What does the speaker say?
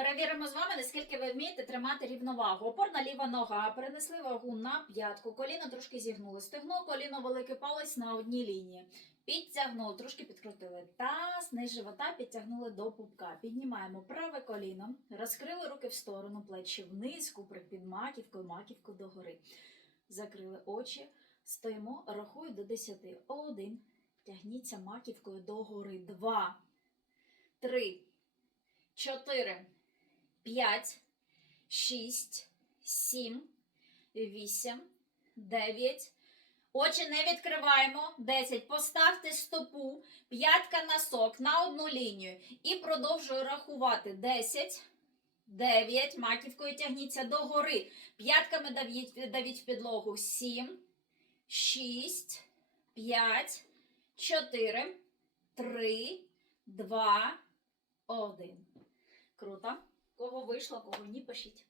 Перевіримо з вами, наскільки ви вмієте тримати рівновагу. Опорна ліва нога. Перенесли вагу на п'ятку. Коліно трошки зігнули. Стегно, коліно, великий палець на одній лінії. Підтягнули, трошки підкрутили. Таз, низ живота підтягнули до пупка. Піднімаємо праве коліно, розкрили руки в сторону, плечі вниз, куприк під маківкою, маківку догори. Закрили очі, стоїмо, рахую до 10. Один. Тягніться маківкою догори. Два. Три. Чотири. П'ять. Шість. Сім. Вісім. Дев'ять. Очі не відкриваємо. 10. Поставте стопу, п'ятка носок на одну лінію. І продовжую рахувати. 10, 9. Маківкою тягніться догори. П'ятками давіть, давіть в підлогу. 7, 6, 5, 4, 3, 2, 1. Круто. Кого вийшло, кого ні, пишіть.